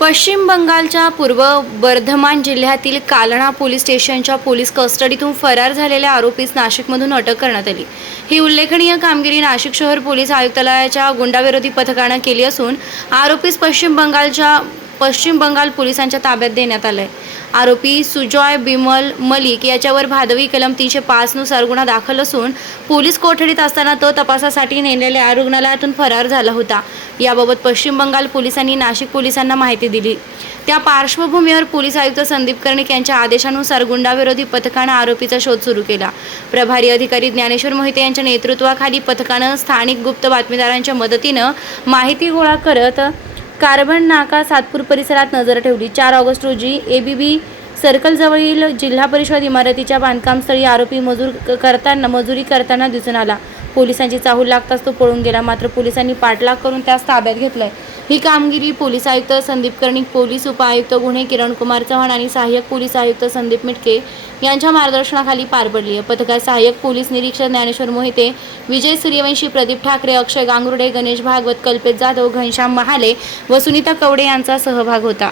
पश्चिम बंगालच्या पूर्व बर्धमान जिल्ह्यातील कालणा पोलीस स्टेशनच्या पोलीस कस्टडीतून फरार झालेल्या आरोपीस नाशिकमधून अटक करण्यात आली. ही उल्लेखनीय कामगिरी नाशिक शहर पोलीस आयुक्तालयाच्या गुंडाविरोधी पथकानं केली असून आरोपीस पश्चिम बंगालच्या पश्चिम बंगाल पोलिसांच्या ताब्यात देण्यात आलं आहे आरोपी सुजॉय बिमल मलिक याच्यावर भादवी कलम तीनशे पाचनुसार गुन्हा दाखल असून पोलीस कोठडीत असताना तो तपासासाठी नेलेल्या रुग्णालयातून फरार झाला होता. याबाबत पश्चिम बंगाल पोलिसांनी नाशिक पोलिसांना माहिती दिली. त्या पार्श्वभूमीवर पोलीस आयुक्त संदीप कर्णिक यांच्या आदेशानुसार गुंडाविरोधी पथकानं आरोपीचा शोध सुरू केला. प्रभारी अधिकारी ज्ञानेश्वर मोहिते यांच्या नेतृत्वाखाली पथकानं स्थानिक गुप्त बातमीदारांच्या मदतीनं माहिती गोळा करत कार्बन नाका सातपूर परिसरात नजर ठेवली. चार ऑगस्ट रोजी एबीबी सर्कलजवळील जिल्हा परिषद इमारतीच्या बांधकामस्थळी आरोपी मजूर करताना मजुरी करताना दिसून आला. पोलिसांची चाहूल लागताच तो पळून गेला. मात्र पोलिसांनी पाठलाग करून त्यास ताब्यात घेतलाय. ही कामगिरी पोलीस आयुक्त संदीप कर्णिक पोलीस उपआयुक्त गुन्हे किरण कुमार चव्हाण आणि सहाय्यक पोलीस आयुक्त संदीप मिटके यांच्या मार्गदर्शनाखाली पार पडली आहे. पथकात सहाय्यक पोलीस निरीक्षक ज्ञानेश्वर मोहिते विजय सूर्यवंशी प्रदीप ठाकरे अक्षय गांगुर्डे गणेश भागवत कल्पेश जाधव घनश्याम महाले व सुनीता कवडे यांचा सहभाग होता.